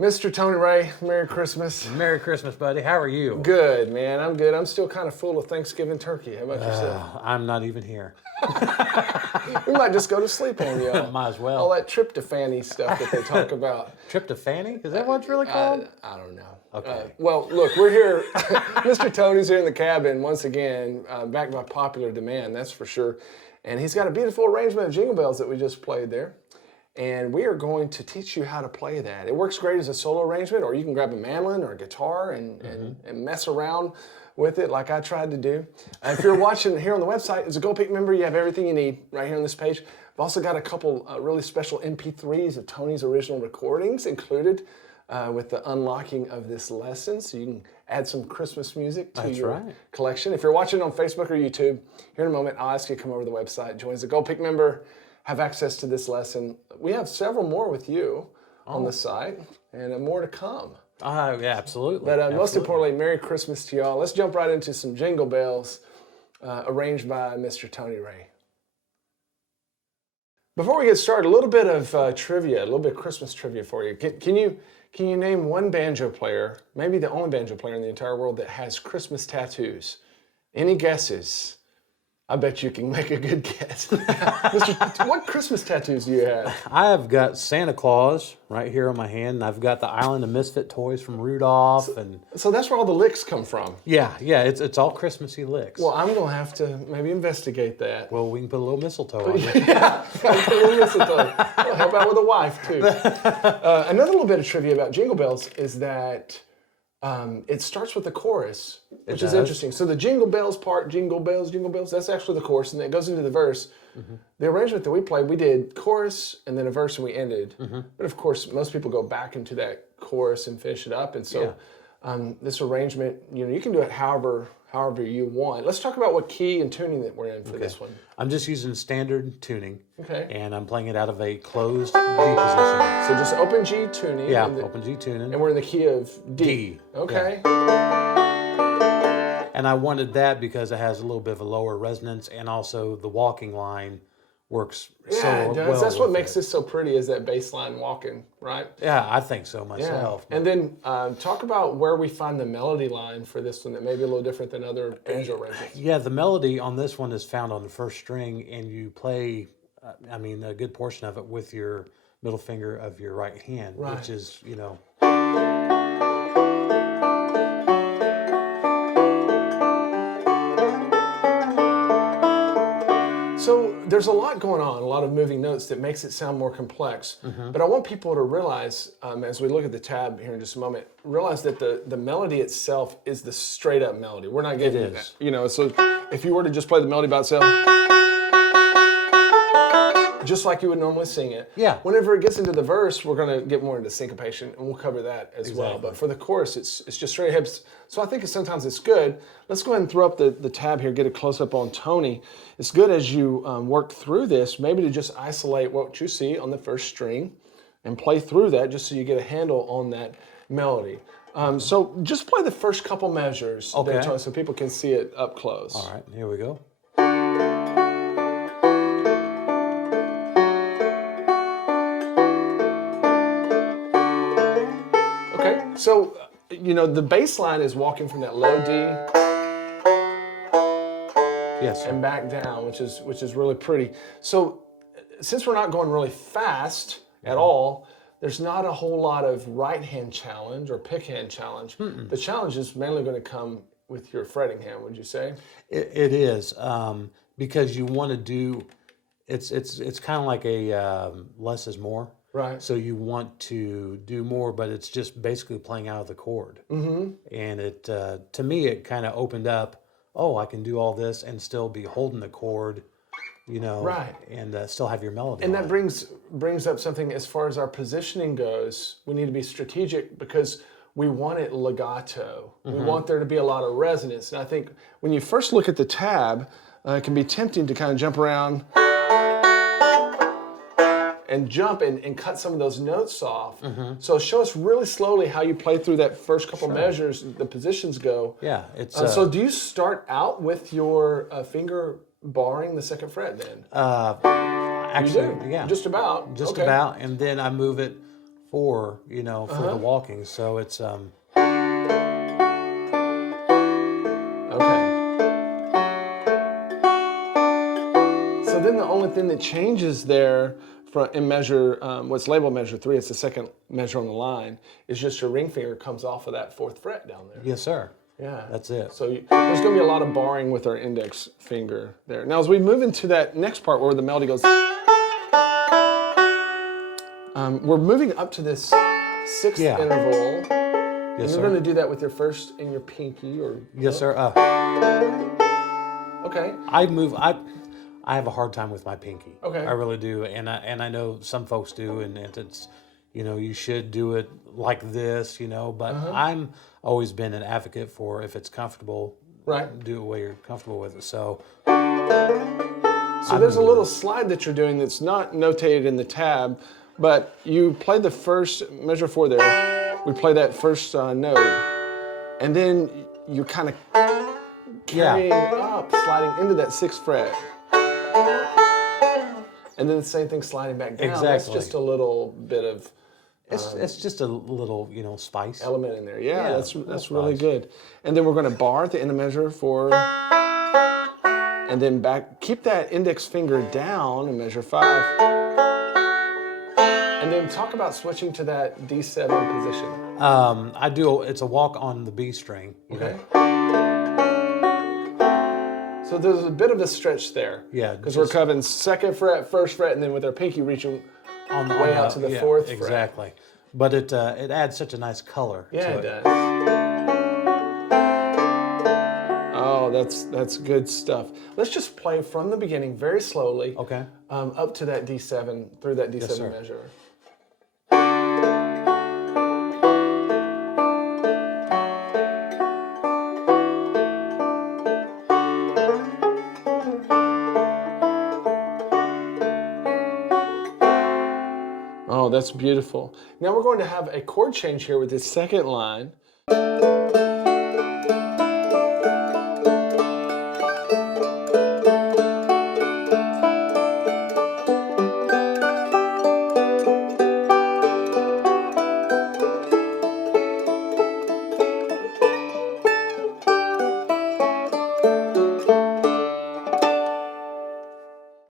Mr. Tony Wray, Merry Christmas. Merry Christmas, buddy. How are you? Good, man. I'm good. I'm still kind of full of Thanksgiving turkey. How about yourself? I'm not even here. We might just go to sleep on you. Might as well. All that tryptophan-y stuff that they talk about. Tryptophan? Is that what it's really called? I don't know. Okay. Well, look, we're here. Mr. Tony's here in the cabin once again, backed by popular demand, that's for sure. And he's got a beautiful arrangement of Jingle Bells that we just played there. And we are going to teach you how to play that. It works great as a solo arrangement, or you can grab a mandolin or a guitar and mess around with it like I tried to do. If you're watching here on the website, as a Gold Peak member, you have everything you need right here on this page. I've also got a couple really special MP3s of Tony's original recordings included with the unlocking of this lesson, so you can add some Christmas music to your collection. If you're watching on Facebook or YouTube, here in a moment, I'll ask you to come over to the website, join as a Gold Peak member, have access to this lesson. We have several more with you on the site, and more to come. Yeah, absolutely. But most importantly, Merry Christmas to y'all. Let's jump right into some Jingle Bells, arranged by Mr. Tony Wray. Before we get started, a little bit of trivia, a little bit of Christmas trivia for you. Can you name one banjo player, maybe the only banjo player in the entire world that has Christmas tattoos? Any guesses? I bet you can make a good guess. What Christmas tattoos do you have? I've got Santa Claus right here on my hand, and I've got the Island of Misfit toys from Rudolph. So that's where all the licks come from? Yeah, it's all Christmassy licks. Well, I'm going to have to maybe investigate that. Well, we can put a little mistletoe on it. Yeah, put a little mistletoe. Well, help out with a wife, too. Another little bit of trivia about Jingle Bells is that it starts with the chorus, which is interesting. So the Jingle Bells part, Jingle Bells, that's actually the chorus, and then it goes into the verse. The arrangement that we played, we did chorus and then a verse and we ended. But of course, most people go back into that chorus and finish it up. And so this arrangement, you can do it however you want. Let's talk about what key and tuning that we're in for this one. I'm just using standard tuning. Okay. And I'm playing it out of a closed G position. So just open G tuning. Yeah, open G tuning. And we're in the key of D. D. Okay. Yeah. And I wanted that because it has a little bit of a lower resonance, and also the walking line works so well. Yeah, it does. That's what makes this so pretty, is that bass line walking, right? Yeah, I think so myself. Yeah. And then talk about where we find the melody line for this one that may be a little different than other banjo arrangements. Yeah, the melody on this one is found on the first string, and you play, a good portion of it with your middle finger of your right hand, which is, So there's a lot going on, a lot of moving notes that makes it sound more complex. But I want people to realize, as we look at the tab here in just a moment, realize that the melody itself is the straight up melody. We're not getting that. So if you were to just play the melody by itself, just like you would normally sing it. Yeah. Whenever it gets into the verse, we're going to get more into syncopation, and we'll cover that as well. But for the chorus, it's just straight hips. So I think sometimes it's good. Let's go ahead and throw up the tab here, get a close-up on Tony. It's good as you work through this, maybe to just isolate what you see on the first string and play through that just so you get a handle on that melody. So just play the first couple measures there, Tony, so people can see it up close. All right, here we go. So, the bass line is walking from that low D and back down, which is really pretty. So, since we're not going really fast at all, there's not a whole lot of right hand challenge or pick hand challenge. The challenge is mainly going to come with your fretting hand, would you say? It is, because you want to do, it's kind of like a less is more. Right. So you want to do more, but it's just basically playing out of the chord. And it, to me, it kind of opened up, I can do all this and still be holding the chord, and still have your melody. And that brings up something as far as our positioning goes. We need to be strategic because we want it legato. We want there to be a lot of resonance. And I think when you first look at the tab, it can be tempting to kind of jump around and jump and cut some of those notes off. So show us really slowly how you play through that first couple measures, the positions go. Yeah, it's... so do you start out with your finger barring the second fret then? Actually, you do? yeah. Just about? Just about, and then I move it for for the walking. So it's Okay. So then the only thing that changes there in measure, what's labeled measure 3, it's the second measure on the line, is just your ring finger comes off of that 4th fret down there. yes, sir. Yeah. That's it. So there's going to be a lot of barring with our index finger there. Now as we move into that next part where the melody goes, we're moving up to this 6th interval. Yes, And sir. you're going to do that with your first and your pinky, or Yes, sir. okay. I have a hard time with my pinky. Okay. I really do, and I know some folks do, and it's you should do it like this, but I'm always been an advocate for if it's comfortable, Right. do it the way you're comfortable with it. So there's a little slide that you're doing that's not notated in the tab, but you play the first measure 4 there. We play that first note, and then you kind of carrying up, sliding into that 6th fret. And then the same thing sliding back down. Exactly. That's just a little bit of it's just a little spice. element in there. Yeah, Yeah, that's that's really nice. good. And then we're going to bar at the end of measure 4. And then back, keep that index finger down in measure 5. And then talk about switching to that D7 position. I do. It's a walk on the B string. Okay. So there's a bit of a stretch there. Yeah, Because we're covering 2nd fret, 1st fret, and then with our pinky reaching way out to the 4th fret. Exactly. But it adds such a nice color. Yeah, to it does. Oh, that's good stuff. Let's just play from the beginning very slowly. Okay. Up to that D7, through that D7 sir. measure. Oh, that's beautiful. Now we're going to have a chord change here with this second line.